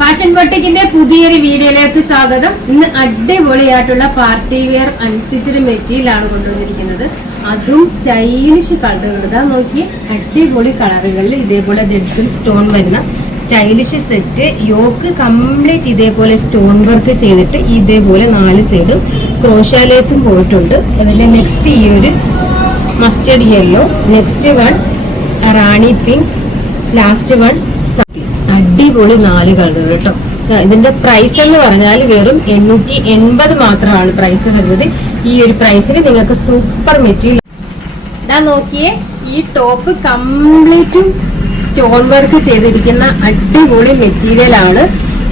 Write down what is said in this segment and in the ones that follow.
Fashion ബൊട്ടിക്കിന്റെ പുതിയൊരു വീഡിയോയിലേക്ക് സ്വാഗതം. ഇന്ന് അടിപൊളിയായിട്ടുള്ള പാർട്ടി വെയർ അൺസ്റ്റിച്ചഡ് മെറ്റീരിയൽ ആണ് കൊണ്ടുവന്നിരിക്കുന്നത്. അതും സ്റ്റൈലിഷ് കളറുകൾ. ഇതാ നോക്കി, അടിപൊളി കളറുകളിൽ ഇതേപോലെ ജെഡ് സ്റ്റോൺ വരുന്ന സ്റ്റൈലിഷ് സെറ്റ്. യോക്ക് കംപ്ലീറ്റ് ഇതേപോലെ സ്റ്റോൺ വർക്ക് ചെയ്തിട്ട് ഇതേപോലെ 4 സൈഡും ക്രോഷാലേസും പോയിട്ടുണ്ട്. അതിൽ നെക്സ്റ്റ് ഈ ഒരു മസ്റ്റർഡ് യെല്ലോ, നെക്സ്റ്റ് വൺ റാണി പിങ്ക്, ലാസ്റ്റ് വൺ അടിപൊളി 4 കളറുകൾ കേട്ടോ. ഇതിന്റെ പ്രൈസ് എന്ന് പറഞ്ഞാൽ വെറും 880 മാത്രമാണ് പ്രൈസ് വരുന്നത്. ഈ ഒരു പ്രൈസിന് നിങ്ങൾക്ക് സൂപ്പർ മെറ്റീരിയൽ. ഇതാ നോക്കിയേ, ഈ ടോപ്പ് കംപ്ലീറ്റും സ്റ്റോൺ വർക്ക് ചെയ്തിരിക്കുന്ന അടിപൊളി മെറ്റീരിയൽ ആണ്.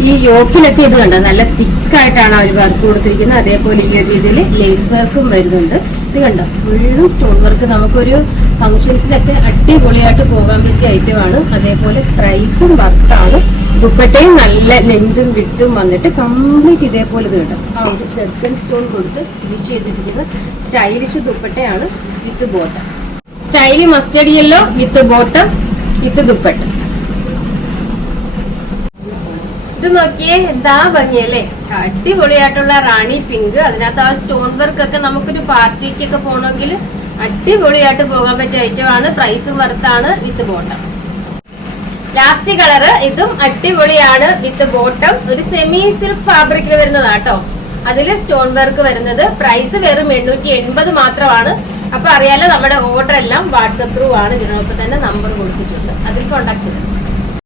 ഈ യോക്കിലൊക്കെ ഇത് കണ്ടോ, നല്ല തിക്കായിട്ടാണ് അവർ വർക്ക് കൊടുത്തിരിക്കുന്നത്. അതേപോലെ ഈ ഒരു രീതിയിൽ ലേസ് വർക്കും വരുന്നുണ്ട്. ഇത് കണ്ടോ, ഫുള്ളും സ്റ്റോൺ വർക്ക്. നമുക്കൊരു ഫംഗ്ഷൻസിലൊക്കെ അടിപൊളിയായിട്ട് പോകാൻ പറ്റിയ ഐറ്റമാണ്. അതേപോലെ പ്രൈസും വർക്കാണ്. ദുപ്പട്ടയും നല്ല ലെങ്തും വിട്ടും വന്നിട്ട് കംപ്ലീറ്റ് ഇതേപോലെ ഇത് കണ്ടോ, ആ ഒരു ഡെർക്കൻ സ്റ്റോൺ കൊടുത്ത് ഫിനിഷ് ചെയ്തിരിക്കുന്ന സ്റ്റൈലിഷ് ദുപ്പട്ടയാണ് വിത്ത് ബോട്ടം. സ്റ്റൈലി mustard yellow with bottom with dupatta. ഇത് നോക്കിയേ, എന്താ ഭംഗിയല്ലേ. അടിപൊളിയായിട്ടുള്ള റാണി പിങ്ക്. അതിനകത്ത് ആ സ്റ്റോൺ വർക്ക് ഒക്കെ നമുക്കൊരു പാർട്ടിക്കൊക്കെ പോകണമെങ്കിൽ അടിപൊളിയായിട്ട് പോകാൻ പറ്റിയ ഐറ്റമാണ്. പ്രൈസും വർത്താണ് വിത്ത് ബോട്ടം. ലാസ്റ്റ് കളറ് ഇതും അടിപൊളിയാണ് വിത്ത് ബോട്ടം. ഒരു സെമി സിൽക്ക് ഫാബ്രിക്കിൽ വരുന്നതാട്ടോ. അതിൽ സ്റ്റോൺ വർക്ക് വരുന്നത്. പ്രൈസ് വെറും 880 മാത്രമാണ്. അപ്പൊ അറിയാലോ, നമ്മുടെ ഓർഡർ എല്ലാം വാട്സപ്പ് ത്രൂ ആണ്. ഇതിനൊപ്പം തന്നെ നമ്പർ കൊടുത്തിട്ടുണ്ട്, അതിൽ കോണ്ടാക്ട് ചെയ്യണം.